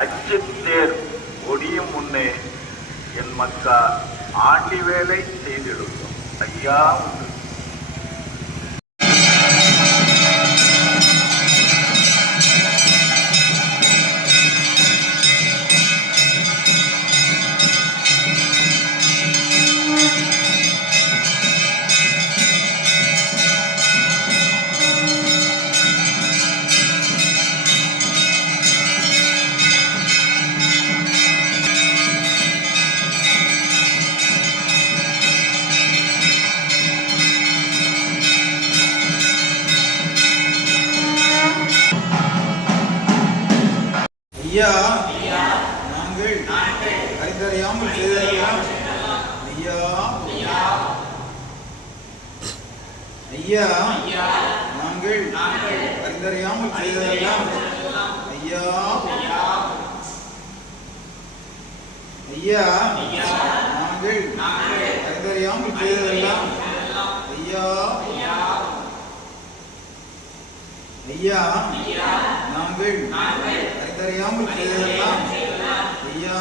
அச்சுத்தேர் ஒடியும் முன்னே என் மக்கா ஆண்டி வேலை செய்திடுவோம் ஐயா உண்டு. ஐயா நாங்கள் அறிந்தறியாமல் செய்ததெல்லாம் ஐயா ஐயா நாங்கள் அறிந்தறியாமல் செய்ததெல்லாம் ஐயா ஐயா நாங்கள் அறிந்தறியாமல் செய்ததெல்லாம் ஐயா ஐயா நாங்கள் அறிந்தறியாமல் செய்ததெல்லாம் ஐயா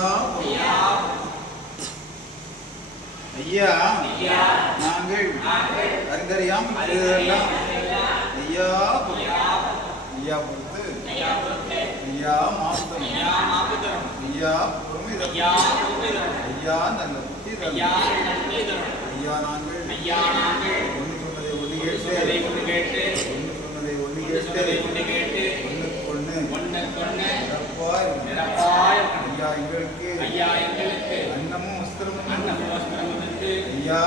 ஐயா நாங்கள் அறிந்தறியாமல் செய்ததெல்லாம் ஐயா ஐயா பொறுத்து ஐயா மாசுதம் ஐயா பொறுமைதம் ஐயா நல்ல புத்தி ஐயா நாங்கள் ஒன்று சொன்னதை ஒன்று கேட்டு ஒன்று கேட்டு ஐயா எங்களுக்கு அன்னமும் வஸ்திரமும் ஐயா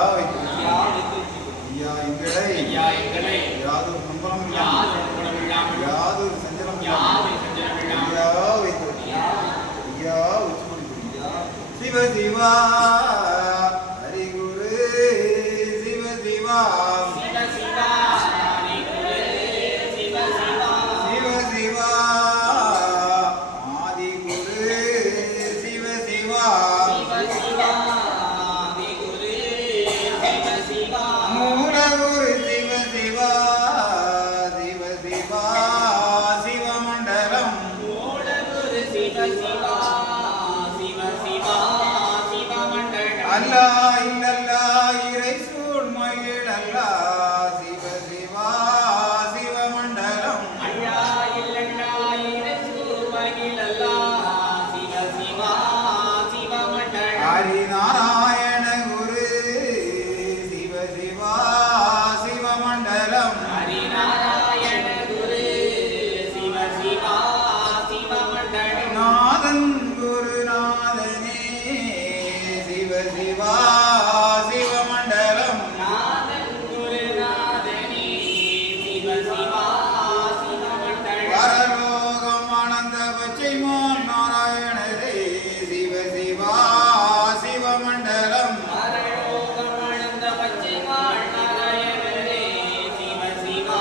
எங்களை யாதொரு நம்பரம் யாதொரு சஞ்சலம் ஐயா வைத்து ஐயா சிவ சிவா ஹரிகுரு சிவ சிவா அல்லா இல்லல்லா இறை சூழ்மையில் அல்லா சிவ சிவா சிவமண்டலம் அல்லா இல்லல்லா இறை சூழ்மையில் அல்லா சிவ சிவா சிவமண்டலம் ஹரி நாராயண குரு சிவ சிவா சிவமண்டலம் ஹரி நாராயண குரு சிவ சிவா சிவமண்டலம் நாதன் குருநாதனே சிவா சிவமண்டலம் நாதன் குருநாதனே சிவ சிவா சிவமண்டலம் பரலோகம் ஆனந்த பச்சைமான் நாராயணரே சிவ சிவா சிவமண்டலம் பரலோகம் ஆனந்த பச்சைமான் நாராயணரே சிவ சிவா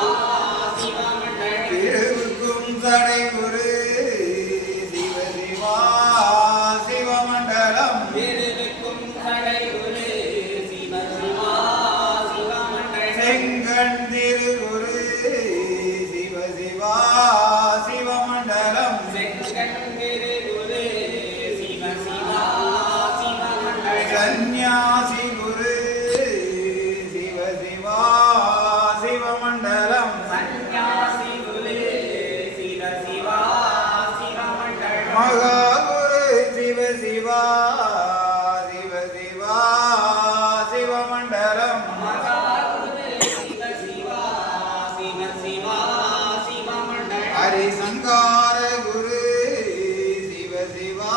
சிவமண்டலம் திருவுக்கும் தடை குரு சிவ சிவா சிவமண்டலம் செங்கண் திருகுரு சிவ சிவா சிவமண்டலம் செங்கண் திருகுரு சிவ சிவா சிவமண்டலம் சந்நியாசி குரு சிவ சிவா சிவமண்டலம் சந்நியாசி குரு சிவ சிவா சிவமண்டலம் மகா குரு சிவ சிவா சிவ சிவா சிவமண்டலம் ஹரி சங்கார குரு சிவ சிவா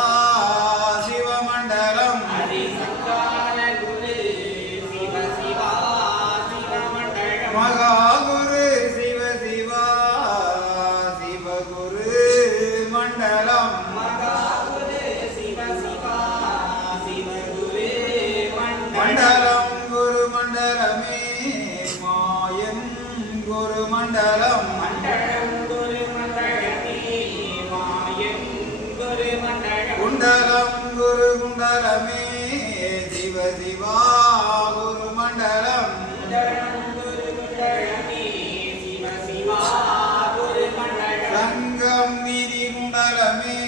சிவமண்டலம் ஹரி சங்கார குரு சிவ சிவா சிவமண்டலம் மகா குரு சிவ சிவா சிவகுரு மண்டலம் மகா குரு சிவ சிவா சிவகுரு மண்டலம் குரு மண்டலமே மாயன் குரு மண்டலம் குண்டலம் குரு குண்டலமே சிவ சிவா குரு மண்டலம் சங்கம் நிதி குண்டலமே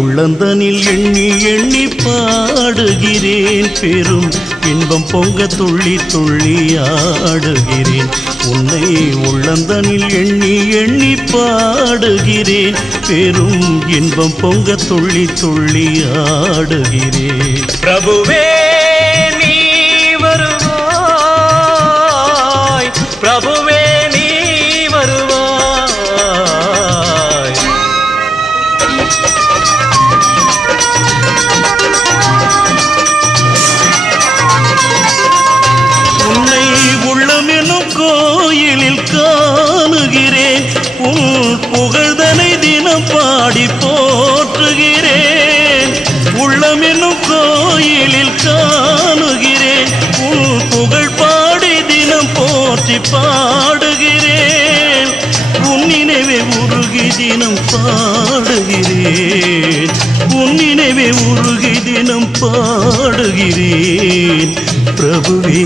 உள்ளந்தனில் எண்ணி எண்ணி பாடுகிறேன், பெரும் இன்பம் பொங்க துள்ளி துள்ளி ஆடுகிறேன். உன்னை உள்ளந்தனில் எண்ணி எண்ணி பாடுகிறேன், பெரும் இன்பம் பொங்க துள்ளி துள்ளி ஆடுகிறேன். பிரபுவே நீ வருவாய், பிரபுவே நீ வருவாய். உன்னை உள்ளம் என்னும் கோயிலில் காணுகிறேன், உன் புகழ்தனை தினம் பாடி போற்றுகிறேன். உள்ளம் என்னும் கோயிலில் காணுகிறேன், உன் புகழ் பாடி தினம் போற்றி பாடுகிறேன். உன் நினைவே உருகி தினம் பாடுகிறேன், உன் நினைவே உருகி தினம் பாடுகிறேன். பிரபுவே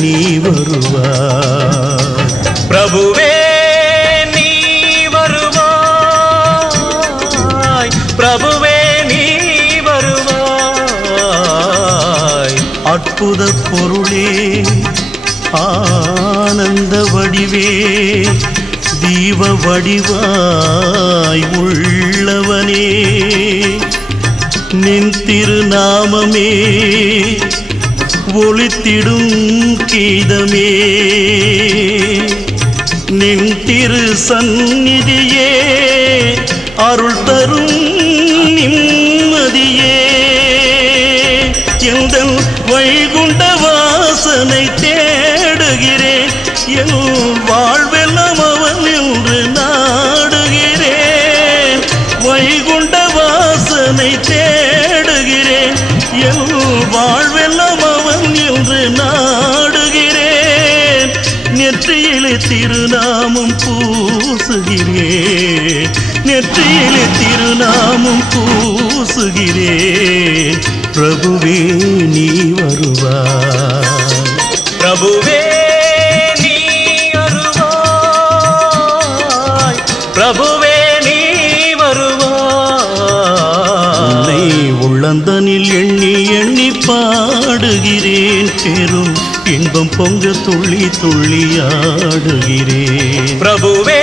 நீ வருவாய். பிரபுவே நீ வருவாய், பிரபுவே நீ வருவாய். அற்புத பொருளே ஆனந்த வடிவே தீப வடிவாய் உள்ளவனே நின் திருநாமமே ஒளித்திடும் கீதமே நின் திரு சந்நிதியே அருள் தரும் நிம்மதியே எந்தன் வைகுண்ட வாசனை தேடுகிறேன் என் வாழ்வெல்லாம் அவன் என்று நாடுகிறேன் வைகுண்ட வாசனை தேடுகிறேன் என் வாழ்வெல்லாம் அவன் என்று நாடுகிறேன் நெற்றியிலே திருநாமம் பூசுகிறேன் நெற்றியிலே திருநாமம் பூசுகிறேன் பிரபுவே நீ வருவாய். பிரபுவே நீ வருவாய், பிரபுவே நீ வருவாய். உன்னை உள்ளந்தனில் எண்ணி எண்ணி பாடுகிறேன் பெரும் இன்பம் பொங்க துள்ளி துள்ளி ஆடுகிறேன். பிரபுவே